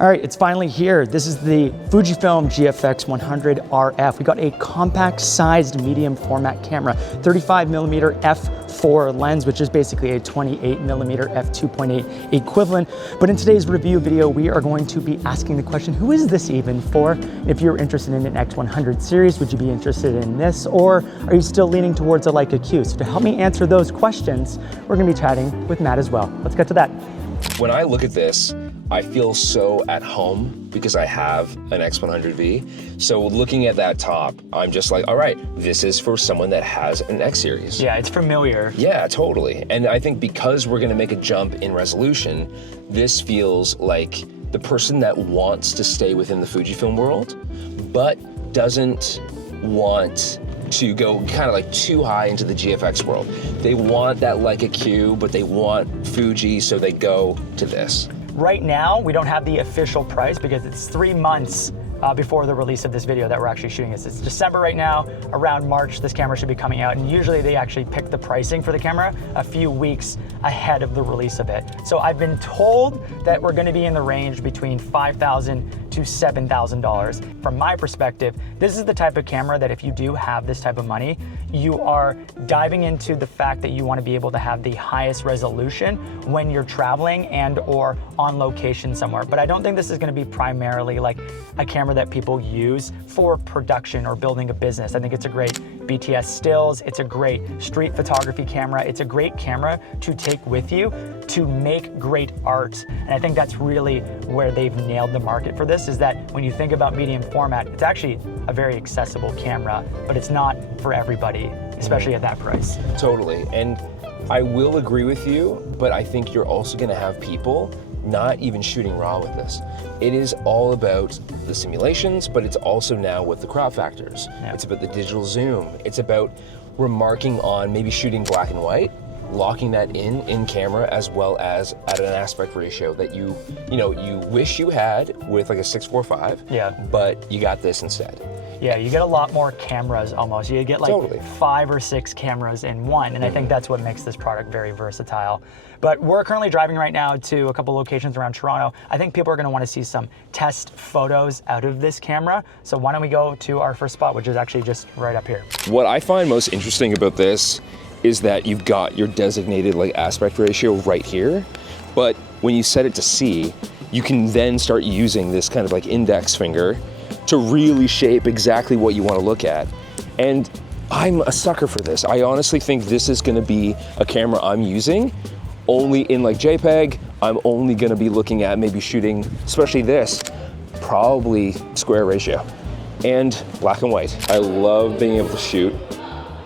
All right, it's finally here. This is the Fujifilm GFX100RF. We got a compact-sized medium format camera, 35mm f4 lens, which is basically a 28mm f2.8 equivalent. But in today's review video, we are going to be asking the question, who is this even for? If you're interested in an X100 series, would you be interested in this? Or are you still leaning towards a Leica Q? So to help me answer those questions, we're gonna be chatting with Matt as well. Let's get to that. When I look at this, I feel so at home because I have an X100V. So looking at that top, I'm just like, all right, this is for someone that has an X series. Yeah, it's familiar. Yeah, totally. And I think because we're gonna make a jump in resolution, this feels like the person that wants to stay within the Fujifilm world, but doesn't want to go kind of like too high into the GFX world. They want that Leica Q, but they want Fuji, so they go to this. Right now, we don't have the official price because it's 3 months before the release of this video that we're actually shooting this. It's December right now. Around March, this camera should be coming out, and usually they actually pick the pricing for the camera a few weeks ahead of the release of it. So I've been told that we're gonna be in the range between $5,000 to $7,000. From my perspective, this is the type of camera that if you do have this type of money, you are diving into the fact that you want to be able to have the highest resolution when you're traveling and or on location somewhere. But I don't think this is going to be primarily like a camera that people use for production or building a business. I think it's a great BTS stills, it's a great street photography camera, it's a great camera to take with you to make great art. And I think that's really where they've nailed the market for this, is that when you think about medium format, it's actually a very accessible camera, but it's not for everybody, especially at that price. Totally, and I will agree with you, but I think you're also gonna have people not even shooting raw with this. It is all about the simulations, but it's also now with the crop factors. Yeah. It's about the digital zoom. It's about remarking on maybe shooting black and white, locking that in camera, as well as at an aspect ratio that you wish you had with like a 645, yeah, but you got this instead. Yeah, you get a lot more cameras almost. You get like totally 5 or 6 cameras in one, and I think that's what makes this product very versatile. But we're currently driving right now to a couple locations around Toronto. I think people are gonna wanna see some test photos out of this camera. So why don't we go to our first spot, which is actually just right up here. What I find most interesting about this is that you've got your designated like aspect ratio right here, but when you set it to C, you can then start using this kind of like index finger to really shape exactly what you want to look at. And I'm a sucker for this. I honestly think this is gonna be a camera I'm using only in like JPEG. I'm only gonna be looking at maybe shooting, especially this, probably square ratio and black and white. I love being able to shoot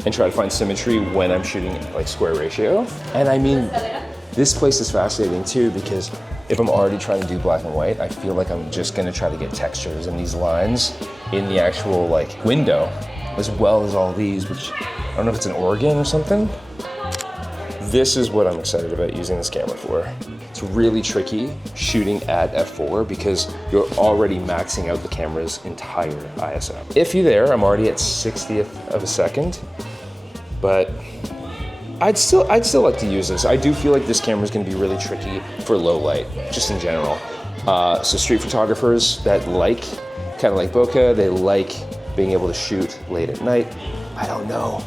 and try to find symmetry when I'm shooting like square ratio. And I mean, this place is fascinating too, because if I'm already trying to do black and white, I feel like I'm just gonna try to get textures in these lines in the actual like window, as well as all these, which I don't know if it's an organ or something. This is what I'm excited about using this camera for. It's really tricky shooting at f4 because you're already maxing out the camera's entire ISO. Iffy there, I'm already at 60th of a second, but I'd still like to use this. I do feel like this camera is going to be really tricky for low light, just in general. So street photographers that like, kind of like bokeh, they like being able to shoot late at night. I don't know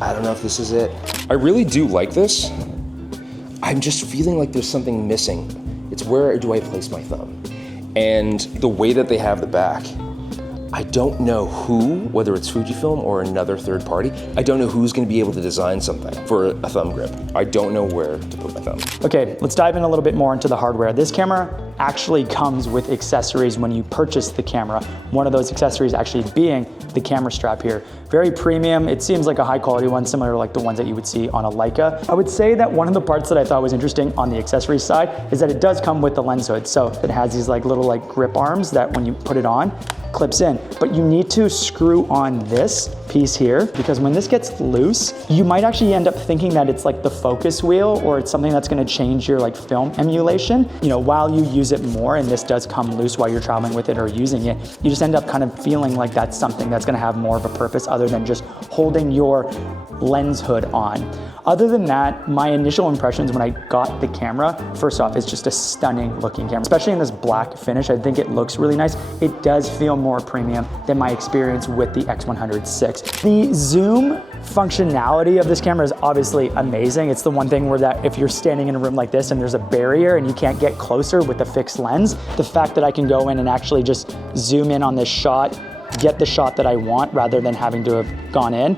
if this is it. I really do like this. I'm just feeling like there's something missing. It's where do I place my thumb? And the way that they have the back, I don't know who, whether it's Fujifilm or another third party, I don't know who's gonna be able to design something for a thumb grip. I don't know where to put my thumb. Okay, let's dive in a little bit more into the hardware. This camera actually comes with accessories when you purchase the camera. One of those accessories actually being the camera strap here. Very premium. It seems like a high quality one, similar to like the ones that you would see on a Leica. I would say that one of the parts that I thought was interesting on the accessories side is that it does come with the lens hood. So it has these like little like grip arms that when you put it on, clips in. But you need to screw on this piece here, because when this gets loose, you might actually end up thinking that it's like the focus wheel, or it's something that's gonna change your like film emulation. You know, while you use it more, and this does come loose while you're traveling with it or using it, you just end up kind of feeling like that's something that's gonna have more of a purpose other than just holding your lens hood on. Other than that, my initial impressions when I got the camera, first off, it's just a stunning looking camera, especially in this black finish. I think it looks really nice. It does feel more premium than my experience with the X100VI. The zoom functionality of this camera is obviously amazing. It's the one thing where that if you're standing in a room like this and there's a barrier and you can't get closer with the fixed lens, the fact that I can go in and actually just zoom in on this shot, get the shot that I want rather than having to have gone in,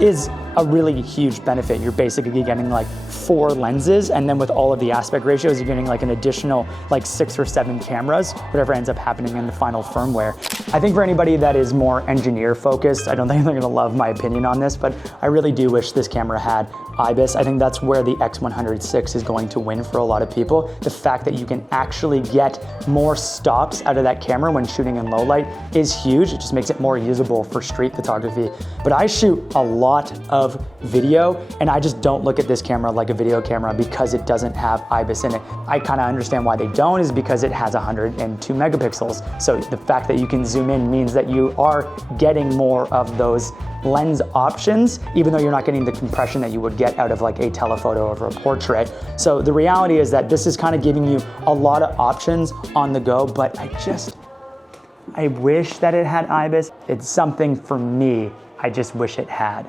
is a really huge benefit. You're basically getting like 4 lenses, and then with all of the aspect ratios, you're getting like an additional like 6 or 7 cameras, whatever ends up happening in the final firmware. I think for anybody that is more engineer focused, I don't think they're gonna love my opinion on this, but I really do wish this camera had IBIS. I think that's where the X100VI is going to win for a lot of people. The fact that you can actually get more stops out of that camera when shooting in low light is huge. It just makes it more usable for street photography. But I shoot a lot of video, and I just don't look at this camera like a video camera because it doesn't have IBIS in it. I kind of understand why they don't, is because it has 102 megapixels. So the fact that you can zoom in means that you are getting more of those lens options, even though you're not getting the compression that you would get out of like a telephoto or a portrait. So the reality is that this is kind of giving you a lot of options on the go, but I wish that it had IBIS. It's something for me, I just wish it had.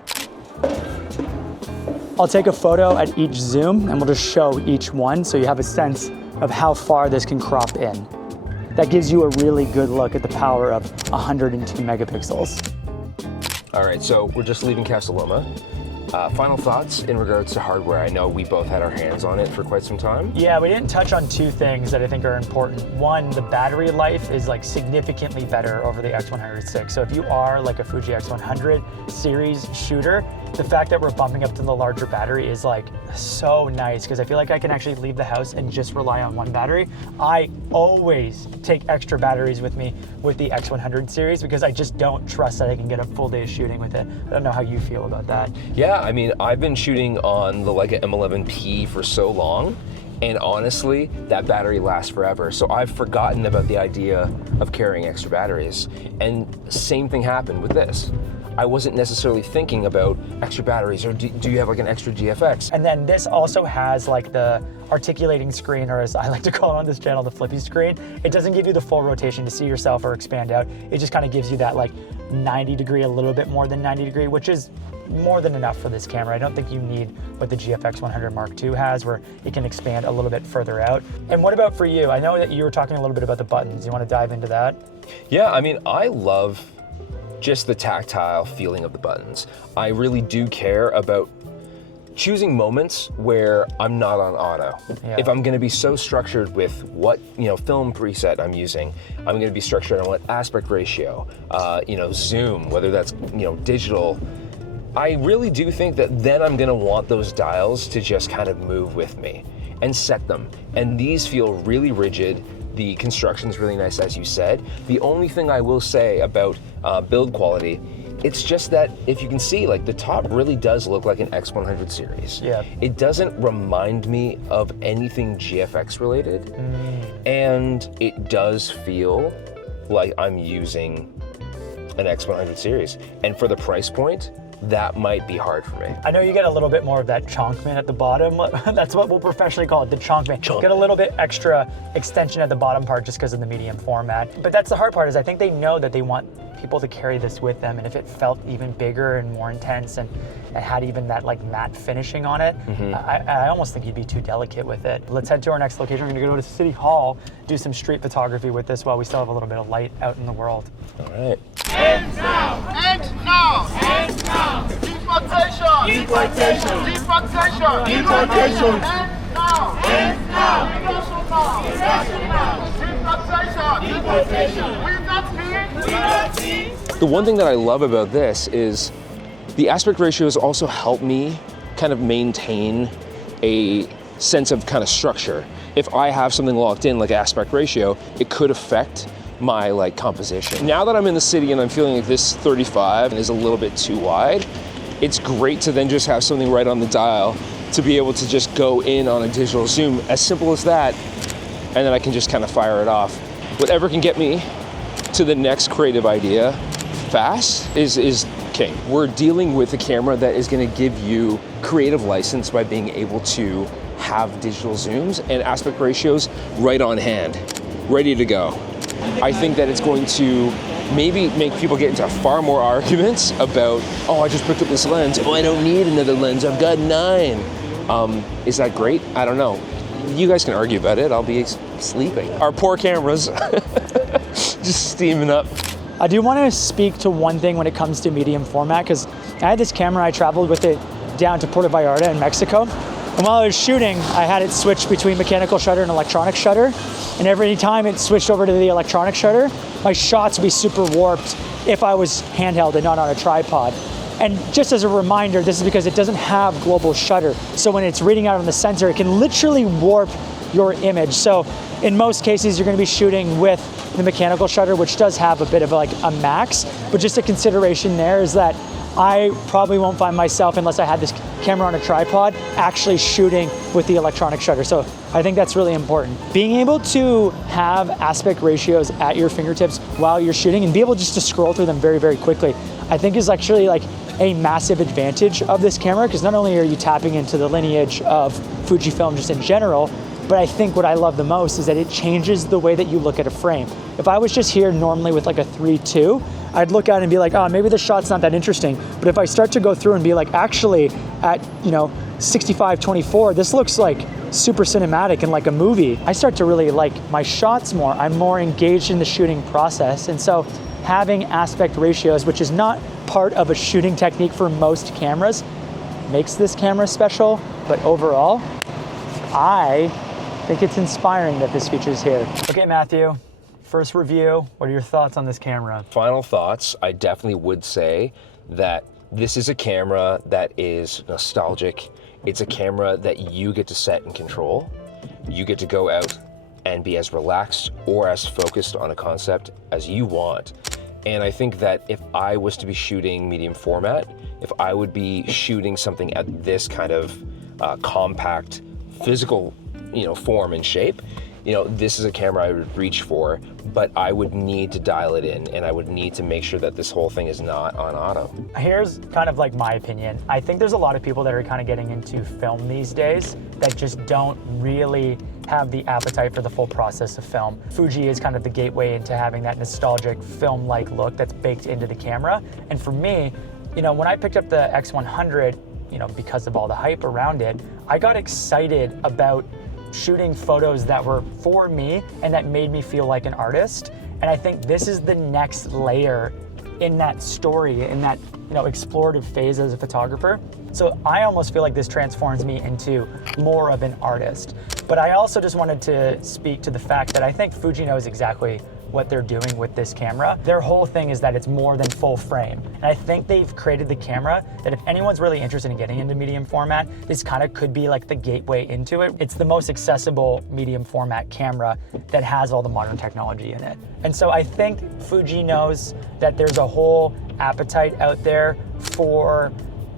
I'll take a photo at each zoom and we'll just show each one so you have a sense of how far this can crop in. That gives you a really good look at the power of 102 megapixels. All right, so we're just leaving Casa Loma. Final thoughts in regards to hardware. I know we both had our hands on it for quite some time. Yeah, we didn't touch on 2 things that I think are important. One, the battery life is like significantly better over the X100VI. So if you are like a Fuji X100 series shooter, the fact that we're bumping up to the larger battery is like so nice, because I feel like I can actually leave the house and just rely on one battery. I always take extra batteries with me with the X100 series because I just don't trust that I can get a full day of shooting with it. I don't know how you feel about that. Yeah, I mean, I've been shooting on the Leica M11P for so long, and honestly, that battery lasts forever. So I've forgotten about the idea of carrying extra batteries. And same thing happened with this. I wasn't necessarily thinking about extra batteries, or do you have like an extra GFX? And then this also has like the articulating screen, or as I like to call it on this channel, the flippy screen. It doesn't give you the full rotation to see yourself or expand out. It just kind of gives you that like 90 degree, a little bit more than 90 degree, which is more than enough for this camera. I don't think you need what the GFX100 Mark II has, where it can expand a little bit further out. And what about for you? I know that you were talking a little bit about the buttons. You want to dive into that? Yeah, I mean, I love just the tactile feeling of the buttons. I really do care about choosing moments where I'm not on auto. Yeah. If I'm gonna be so structured with what film preset I'm using, I'm gonna be structured on what aspect ratio, zoom, whether that's digital. I really do think that then I'm gonna want those dials to just kind of move with me and set them. And these feel really rigid. The construction's really nice, as you said. The only thing I will say about build quality, it's just that if you can see, like the top really does look like an X100 series. Yeah. It doesn't remind me of anything GFX related, and it does feel like I'm using an X100 series. And for the price point, that might be hard for me. I know you get a little bit more of that chonkman at the bottom. That's what we'll professionally call it, the chonkman. Get a little bit extra extension at the bottom part just because of the medium format. But that's the hard part, is I think they know that they want people to carry this with them, and if it felt even bigger and more intense and it had even that like matte finishing on it, I almost think you'd be too delicate with it. Let's head to our next location. We're gonna go to City Hall, do some street photography with this while we still have a little bit of light out in the world. All right. And now! And now! And now! Deportation! Deportation! Deportation! Deportation! And now! And now! Deportation! Deportation! We not here! The one thing that I love about this is the aspect ratios also help me kind of maintain a sense of kind of structure. If I have something locked in like aspect ratio, it could affect my like composition. Now that I'm in the city and I'm feeling like this 35 is a little bit too wide, it's great to then just have something right on the dial to be able to just go in on a digital zoom, as simple as that, and then I can just kind of fire it off. Whatever can get me to the next creative idea fast is king. We're dealing with a camera that is going to give you creative license by being able to have digital zooms and aspect ratios right on hand, ready to go. I think that it's going to maybe make people get into far more arguments about, oh, I just picked up this lens. Oh, I don't need another lens. I've got 9. Is that great? I don't know. You guys can argue about it. I'll be sleeping. Our poor cameras just steaming up. I do want to speak to one thing when it comes to medium format, because I had this camera, I traveled with it down to Puerto Vallarta in Mexico. And while I was shooting, I had it switch between mechanical shutter and electronic shutter. And every time it switched over to the electronic shutter, my shots would be super warped if I was handheld and not on a tripod. And just as a reminder, this is because it doesn't have global shutter. So when it's reading out on the sensor, it can literally warp your image. So in most cases, you're gonna be shooting with the mechanical shutter, which does have a bit of like a max, but just a consideration there is that I probably won't find myself, unless I had this camera on a tripod, actually shooting with the electronic shutter. So I think that's really important. Being able to have aspect ratios at your fingertips while you're shooting and be able just to scroll through them very, very quickly, I think is actually like a massive advantage of this camera, because not only are you tapping into the lineage of Fujifilm just in general, but I think what I love the most is that it changes the way that you look at a frame. If I was just here normally with like a 3.2, I'd look at it and be like, oh, maybe the shot's not that interesting. But if I start to go through and be like, actually at 65-24, this looks like super cinematic and like a movie, I start to really like my shots more. I'm more engaged in the shooting process. And so having aspect ratios, which is not part of a shooting technique for most cameras, makes this camera special. But overall, I think it's inspiring that this feature is here. Okay, Matthew, first review. What are your thoughts on this camera? Final thoughts, I definitely would say that this is a camera that is nostalgic. It's a camera that you get to set and control. You get to go out and be as relaxed or as focused on a concept as you want. And I think that if I was to be shooting medium format, if I would be shooting something at this kind of compact physical form and shape, this is a camera I would reach for, but I would need to dial it in, and I would need to make sure that this whole thing is not on auto. Here's kind of like my opinion. I think there's a lot of people that are kind of getting into film these days that just don't really have the appetite for the full process of film. Fuji is kind of the gateway into having that nostalgic film-like look that's baked into the camera. And for me, when I picked up the X100, because of all the hype around it, I got excited about shooting photos that were for me and that made me feel like an artist. And I think this is the next layer in that story, in that explorative phase as a photographer. So I almost feel like this transforms me into more of an artist. But I also just wanted to speak to the fact that I think Fuji knows exactly what they're doing with this camera. Their whole thing is that it's more than full frame. And I think they've created the camera that if anyone's really interested in getting into medium format, this kind of could be like the gateway into it. It's the most accessible medium format camera that has all the modern technology in it. And so I think Fuji knows that there's a whole appetite out there for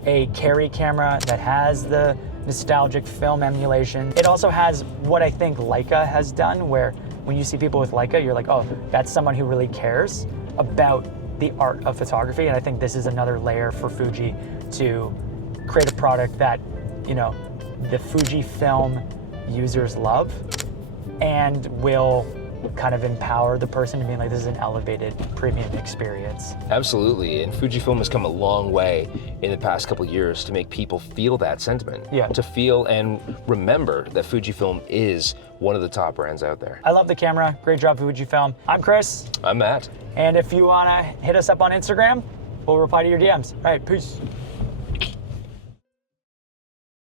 a carry camera that has the nostalgic film emulation. It also has what I think Leica has done, where when you see people with Leica, you're like, oh, that's someone who really cares about the art of photography. And I think this is another layer for Fuji to create a product that, the Fujifilm users love and will kind of empower the person to be like, this is an elevated premium experience. Absolutely, and Fujifilm has come a long way in the past couple of years to make people feel that sentiment. Yeah. To feel and remember that Fujifilm is one of the top brands out there. I love the camera. Great job, Fujifilm. I'm Chris. I'm Matt. And if you wanna hit us up on Instagram, we'll reply to your DMs. All right, peace.